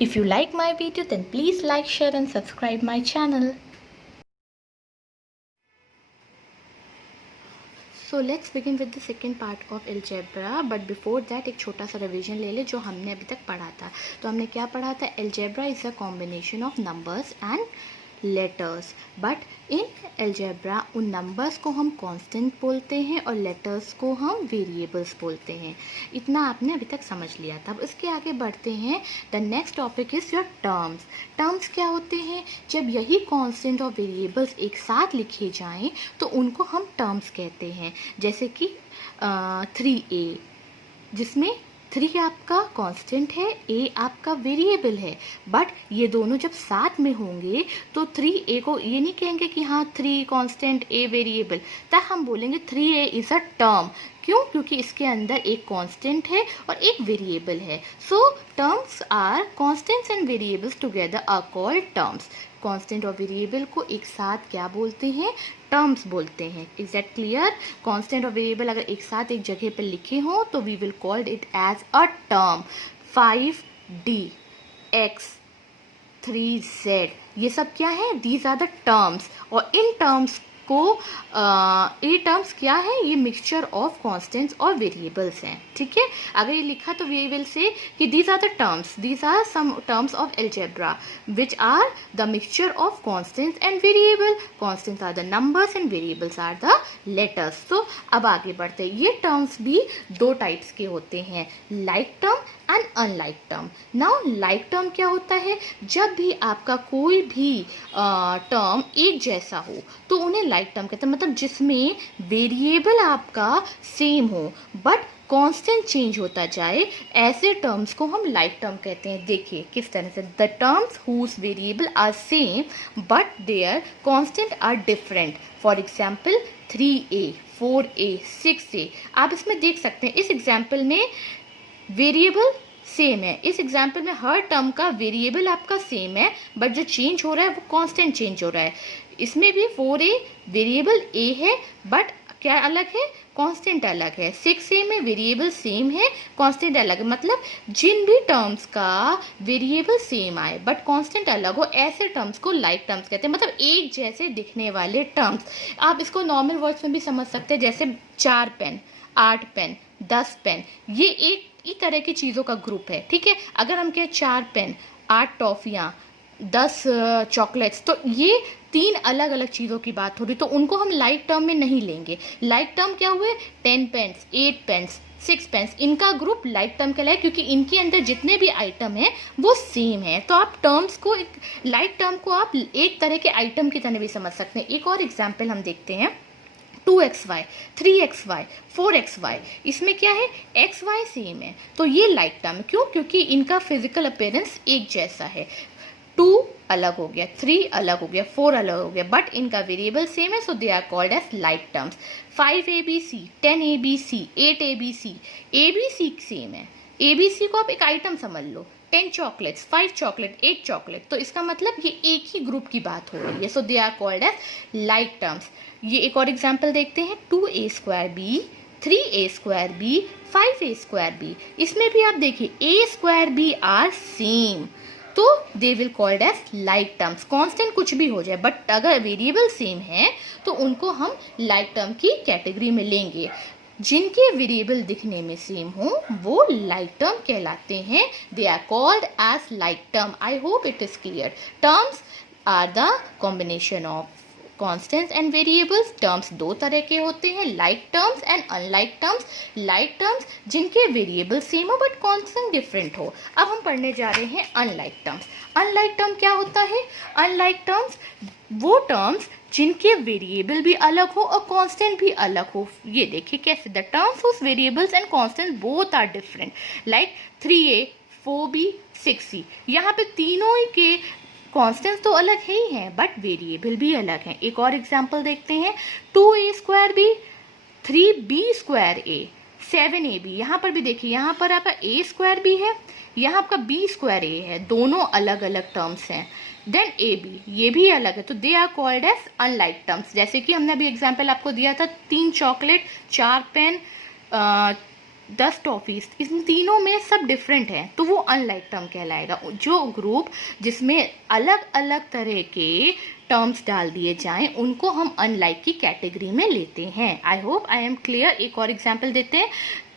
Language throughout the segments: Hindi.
If you like my video, then please like, share and subscribe my channel. So let's begin with the second part of algebra. But before that एक छोटा सा रिवीजन ले ले जो हमने अभी तक पढ़ा था. तो हमने क्या पढ़ा था? algebra is a combination of numbers and letters. But in algebra उन नंबर्स को हम कांस्टेंट बोलते हैं और लेटर्स को हम वेरिएबल्स बोलते हैं. इतना आपने अभी तक समझ लिया था. अब इसके आगे बढ़ते हैं. The next topic is your terms. Terms क्या होते हैं? जब यही कांस्टेंट और वेरिएबल्स एक साथ लिखे जाएं तो उनको हम टर्म्स कहते हैं. जैसे कि 3a, जिसमें 3 आपका कांस्टेंट है, a आपका वेरिएबल है. बट ये दोनों जब साथ में होंगे तो 3a को ये नहीं कहेंगे कि हाँ 3 कांस्टेंट a वेरिएबल, तब हम बोलेंगे 3a इज़ अ टर्म. क्यों? क्योंकि इसके अंदर एक कांस्टेंट है और एक वेरिएबल है. So terms are constants and variables together are called terms. Constant और वेरिएबल को एक साथ क्या बोलते हैं? टर्म्स बोलते हैं. Is that clear? कांस्टेंट और वेरिएबल अगर एक साथ एक जगह पर लिखे हों तो we will called it as a term. 5d, x, 3z, ये सब क्या है? These are the terms. और इन टर्म्स को ये टर्म्स क्या है? ये मिक्सचर ऑफ कांस्टेंट्स और वेरिएबल्स हैं. ठीक है? अगर ये लिखा तो वी विल से कि these are the terms, these are some terms of algebra which are the mixture of constants and variable. Constants are the numbers and variables are the letters. तो अब आगे बढ़ते हैं. ये टर्म्स भी दो टाइप्स के होते हैं, like term and unlike term. Now like term क्या होता है? जब भी आपका कोई भी टर्म एक जैसा हो तो उन्हें लाइक टर्म कहते हैं. मतलब जिसमें वेरिएबल आपका सेम हो बट कांस्टेंट चेंज होता जाए, ऐसे टर्म्स को हम लाइक टर्म कहते हैं. देखिए किस तरह से. The terms whose variable are same but their constant are different. For example 3a, 4a, 6a. आप इसमें देख सकते हैं, इस एग्जाम्पल में वेरिएबल सेम है. इस एग्जाम्पल में हर टर्म का वेरिएबल आपका सेम है बट जो चेंज हो रहा है वो कांस्टेंट चेंज हो रहा है. इसमें भी 4a वेरिएबल a है बट क्या अलग है? कांस्टेंट अलग है. 6a में वेरिएबल सेम है, कांस्टेंट अलग है. मतलब जिन भी टर्म्स का वेरिएबल सेम आए बट कांस्टेंट अलग हो, ऐसे टर्म्स को लाइक टर्म्स कहते हैं. मतलब एक जैसे दिखने वाले टर्म्स. आप इसको नॉर्मल वर्ड्स में भी समझ सकते हैं, जैसे 4 पेन, 8 पेन, 10 पेन. ये एक ही तरह की चीज़ों का ग्रुप है. ठीक है? अगर हम कहें 4 पेन, 8 टॉफियाँ, 10 चॉकलेट्स, तो ये 3 अलग अलग चीज़ों की बात हो रही, तो उनको हम लाइक टर्म में नहीं लेंगे. लाइक टर्म क्या हुए? 10 पेन्स, 8 पेन्स, 6 पेन्स, इनका ग्रुप लाइक टर्म कहलाए क्योंकि इनके अंदर जितने भी आइटम हैं वो सेम है. तो आप टर्म्स को, लाइक टर्म को आप एक तरह के आइटम की तरह भी समझ सकते हैं. एक और एग्जाम्पल हम देखते हैं. 2xy, 3xy, 4xy. इसमें क्या है? xy सेम है तो ये लाइक टर्म है. क्यों? क्योंकि इनका फिजिकल अपीयरेंस एक जैसा है. 2 अलग हो गया, 3 अलग हो गया, 4 अलग हो गया, बट इनका वेरिएबल सेम है, so they are called as like terms. 5abc, 10abc, 8abc, abc same है. abc को आप एक आइटम समझ लो. 10 चॉकलेट्स, 5 चॉकलेट, 8 चॉकलेट, तो इसका मतलब ये एक ही ग्रुप की बात हो रही है. So they are called as like terms. ये एक और एग्जाम्पल देखते हैं. 2a²b, 3a²b, 5a²b. इसमें भी आप देखिए a²b आर सेम, तो they will called as like terms. Constant कुछ भी हो जाए बट अगर वेरिएबल सेम है तो उनको हम लाइक टर्म की कैटेगरी में लेंगे. जिनके वेरिएबल दिखने में सेम हो वो लाइक टर्म कहलाते हैं. They are called as like term. I hope it is clear. Terms are the combination of constants and variables. Terms दो तरह के होते हैं, like terms and unlike terms. Like terms जिनके वेरिएबल सेम हो बट कांस्टेंट डिफरेंट हो. अब हम पढ़ने जा रहे हैं अनलाइक टर्म्स. अनलाइक टर्म क्या होता है? अनलाइक टर्म्स वो टर्म्स जिनके वेरिएबल भी अलग हो और कांस्टेंट भी अलग हो. ये देखिए कैसे. The terms whose variables and constant both are different, like 3a, 4b, 6c. यहाँ पे तीनों ही के कांस्टेंट्स तो अलग है ही हैं बट वेरिएबल भी अलग हैं. एक और एग्जांपल देखते हैं. 2a²b, 3b²a, 7ab. यहाँ पर भी देखिए, यहाँ पर आपका a²b है, यहाँ आपका b²a है. दोनों अलग अलग टर्म्स हैं. देन ab, ये भी अलग है, तो they are called as unlike terms. जैसे कि हमने अभी एग्जांपल आपको दिया था 3 चॉकलेट, 4 पेन, 10 टॉफीज, इन तीनों में सब डिफरेंट है, तो वो अनलाइक टर्म कहलाएगा। जो ग्रुप जिसमें अलग अलग तरह के टर्म्स डाल दिए जाएं उनको हम अनलाइक की कैटेगरी में लेते हैं। I hope I am clear. एक और एग्जाम्पल देते हैं,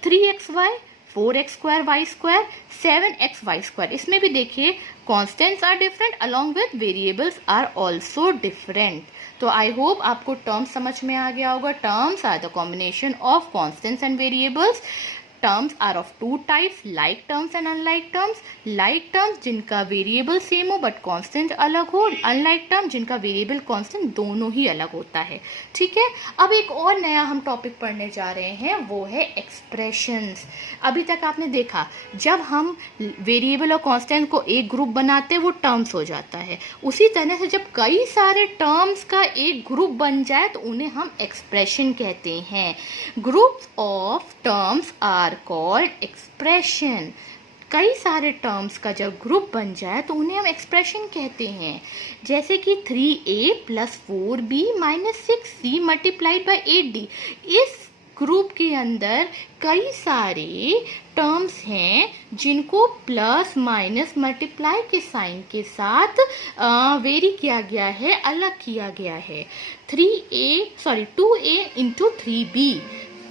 3xy, 4x² y², 7x y²। इसमें भी देखिए constants are different along with variables are also different. तो आई होप आपको टर्म्स समझ में आ गया होगा। Terms are the combination of constants and variables. Terms are of two types, like terms and unlike terms. Like terms जिनका वेरिएबल सेम हो बट कांस्टेंट अलग हो, अनलाइक टर्म जिनका वेरिएबल कांस्टेंट दोनों ही अलग होता है। ठीक है, अब एक और नया हम टॉपिक पढ़ने जा रहे हैं, वो है एक्सप्रेशंस। अभी तक आपने देखा जब हम वेरिएबल और कांस्टेंट को एक ग्रुप बनाते हैं वो टर्म्स हो जाता है। उसी तरह से जब कई सारे टर्म्स का एक ग्रुप बन जाए तो उन्हें हम एक्सप्रेशन कहते हैं। Groups of terms are called expression. कई सारे टर्म्स का जब ग्रुप बन जाए तो उन्हें हम एक्सप्रेशन कहते हैं। जैसे कि 3a + 4b - 6c multiplied by 8d। इस ग्रुप के अंदर कई सारे टर्म्स हैं जिनको प्लस माइनस मल्टीप्लाई के साइन के साथ वेरी किया गया है, अलग किया गया है। 2a into 3b,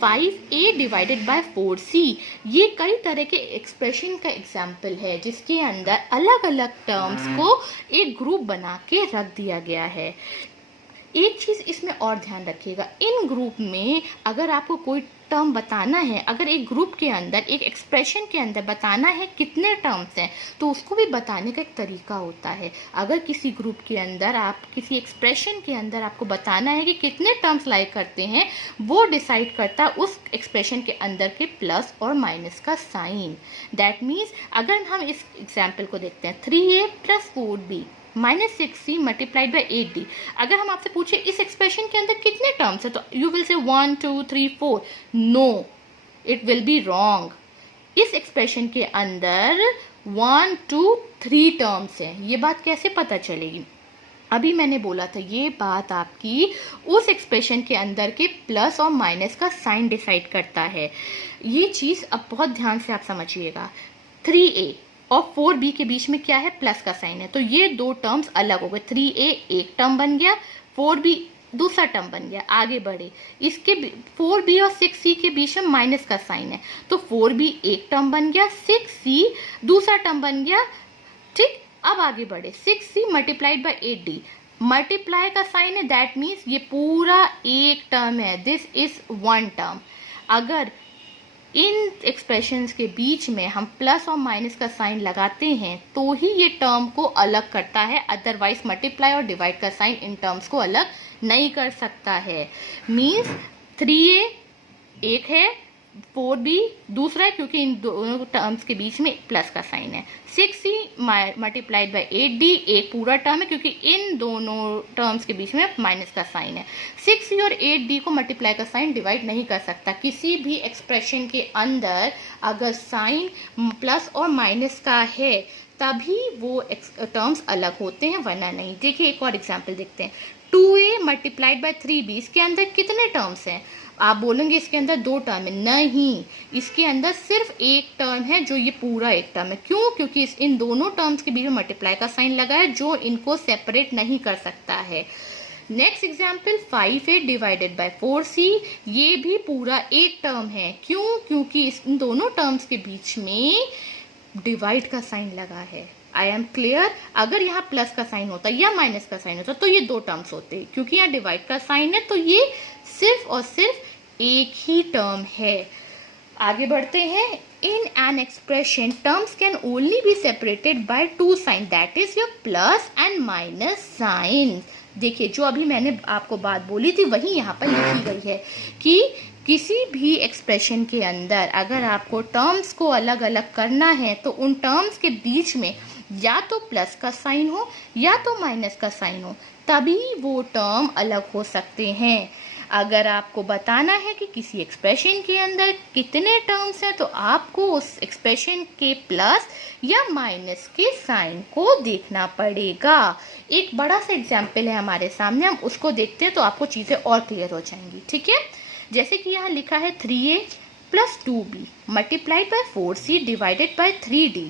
5a divided by 4c, ये कई तरह के एक्सप्रेशन का एग्जाम्पल है जिसके अंदर अलग अलग टर्म्स को एक ग्रुप बना के रख दिया गया है। एक चीज इसमें और ध्यान रखिएगा, इन ग्रुप में अगर आपको कोई टर्म बताना है, अगर एक ग्रुप के अंदर एक एक्सप्रेशन के अंदर बताना है कितने टर्म्स हैं तो उसको भी बताने का एक तरीका होता है। अगर किसी ग्रुप के अंदर आप किसी एक्सप्रेशन के अंदर आपको बताना है कि कितने टर्म्स लाइक करते हैं, वो डिसाइड करता है उस एक्सप्रेशन के अंदर के प्लस और माइनस का साइन। दैट मीन्स अगर हम इस एग्जाम्पल को देखते हैं 3a + 4b - 6c multiplied by 8d। अगर हम आपसे पूछे इस एक्सप्रेशन के अंदर कितने टर्म्स है तो you will say 1 2 3 4। No, it will be wrong. इस एक्सप्रेशन के अंदर 1 2 3 टर्म्स है। ये बात कैसे पता चलेगी? अभी मैंने बोला था ये बात आपकी उस एक्सप्रेशन के अंदर के प्लस और माइनस का साइन डिसाइड करता है। ये चीज अब बहुत ध्यान से आप समझिएगा। 3a और 4b के बीच में क्या है? प्लस का साइन है, तो ये दो टर्म्स अलग हो गए। 3a एक टर्म बन गया, 4b दूसरा टर्म बन गया। आगे बढ़े, इसके 4b और 6c के बीच में माइनस का साइन है, तो 4b एक टर्म बन गया, 6c दूसरा टर्म बन गया। ठीक, अब आगे बढ़े, 6c multiplied by 8d, multiply का साइन है, दैट मीन्स ये पूरा एक टर्म है, दिस इज वन टर्म। अगर इन एक्सप्रेशंस के बीच में हम प्लस और माइनस का साइन लगाते हैं तो ही ये टर्म को अलग करता है, अदरवाइज मल्टीप्लाई और डिवाइड का साइन इन टर्म्स को अलग नहीं कर सकता है। मीन्स 3a एक है, 4b दूसरा है क्योंकि इन दोनों टर्म्स के बीच में प्लस का साइन है। 6c मल्टीप्लाइड बाय 8d एक पूरा टर्म है क्योंकि इन दोनों टर्म्स के बीच में माइनस का साइन है। 6c और 8d को मल्टीप्लाई का साइन डिवाइड नहीं कर सकता। किसी भी एक्सप्रेशन के अंदर अगर साइन प्लस और माइनस का है तभी वो टर्म्स अलग होते हैं, वरना नहीं। देखिए एक और एग्जाम्पल देखते हैं, 2a मल्टीप्लाइड बाय 3b, इसके अंदर कितने टर्म्स हैं? आप बोलेंगे इसके अंदर दो टर्म है, नहीं, इसके अंदर सिर्फ एक टर्म है जो ये पूरा एक टर्म है। क्यों? क्योंकि इन दोनों टर्म्स के बीच में मल्टीप्लाई का साइन लगा है जो इनको सेपरेट नहीं कर सकता है। Next example 5a divided by 4c, ये भी पूरा एक टर्म है। क्यों? क्योंकि इन दोनों टर्म्स के बीच में डिवाइड का साइन लगा है। I am clear? अगर यहाँ प्लस का साइन होता या माइनस का साइन होता तो ये दो टर्म्स होते, क्योंकि यहाँ डिवाइड का साइन है तो ये सिर्फ और सिर्फ एक ही टर्म है। आगे बढ़ते हैं। In an expression terms can only be separated by two sign, that is your plus and minus sign. देखिए जो अभी मैंने आपको बात बोली थी वही यहाँ पर लिखी गई है कि किसी भी एक्सप्रेशन के अंदर अगर आपको टर्म्स को अलग अलग करना है तो उन टर्म्स के बीच में या तो प्लस का साइन हो या तो माइनस का साइन हो, तभी वो टर्म अलग हो सकते हैं। अगर आपको बताना है कि किसी एक्सप्रेशन के अंदर कितने टर्म्स हैं तो आपको उस एक्सप्रेशन के प्लस या माइनस के साइन को देखना पड़ेगा। एक बड़ा सा एग्जाम्पल है हमारे सामने, हम उसको देखते हैं तो आपको चीज़ें और क्लियर हो जाएंगी। ठीक है, जैसे कि यहाँ लिखा है 3a plus 2b multiplied by 4c divided by 3d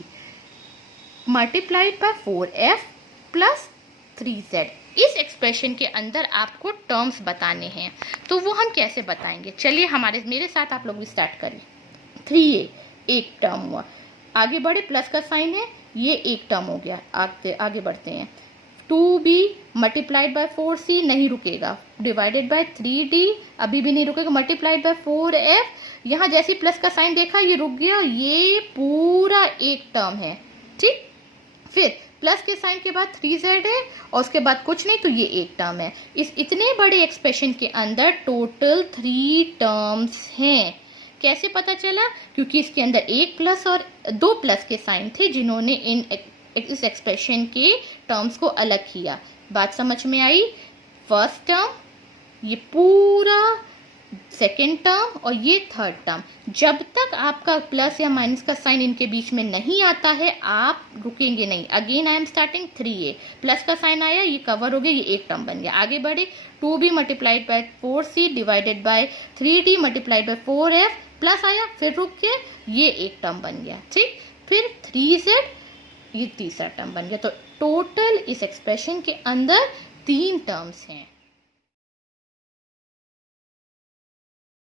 multiplied by 4f plus 3z। इस एक्सप्रेशन के अंदर आपको टर्म्स बताने हैं, तो वो हम कैसे बताएंगे? चलिए मेरे साथ आप लोग भी स्टार्ट करें। 3a एक टर्म हुआ, आगे बढ़े, प्लस का साइन है, ये एक टर्म हो गया, आगे बढ़ते हैं। 2b मल्टीप्लाइड बाय 4c नहीं रुकेगा, डिवाइडेड बाय 3d अभी भी नहीं रुकेगा, मल्टीप्लाइड बाय 4f, यहाँ जैसे प्लस का साइन देखा ये रुक गया, ये पूरा एक टर्म है, ठीक। फिर प्लस के साइन के बाद 3z है और उसके बाद कुछ नहीं, तो ये एक टर्म है। इस इतने बड़े एक्सप्रेशन के अंदर टोटल 3 टर्म्स हैं। कैसे पता चला? क्योंकि इसके अंदर एक प्लस और 2 प्लस के साइन थे जिन्होंने इस एक्सप्रेशन के टर्म्स को अलग किया। बात समझ में आई? फर्स्ट टर्म, ये पूरा सेकेंड टर्म और ये थर्ड टर्म। जब तक आपका प्लस या माइनस का साइन इनके बीच में नहीं आता है आप रुकेंगे नहीं। Again I am starting 3a, plus का साइन आया, ये कवर हो गया, ये एक टर्म बन गया। आगे बढ़े, 2b multiplied by 4c divided by 3d multiplied by 4f, plus आया, फिर रुक के ये एक टर्म बन गया, ठीक। फिर 3z, ये तीसरा टर्म बन गया। तो टोटल इस एक्सप्रेशन के अंदर 3 टर्म्स हैं।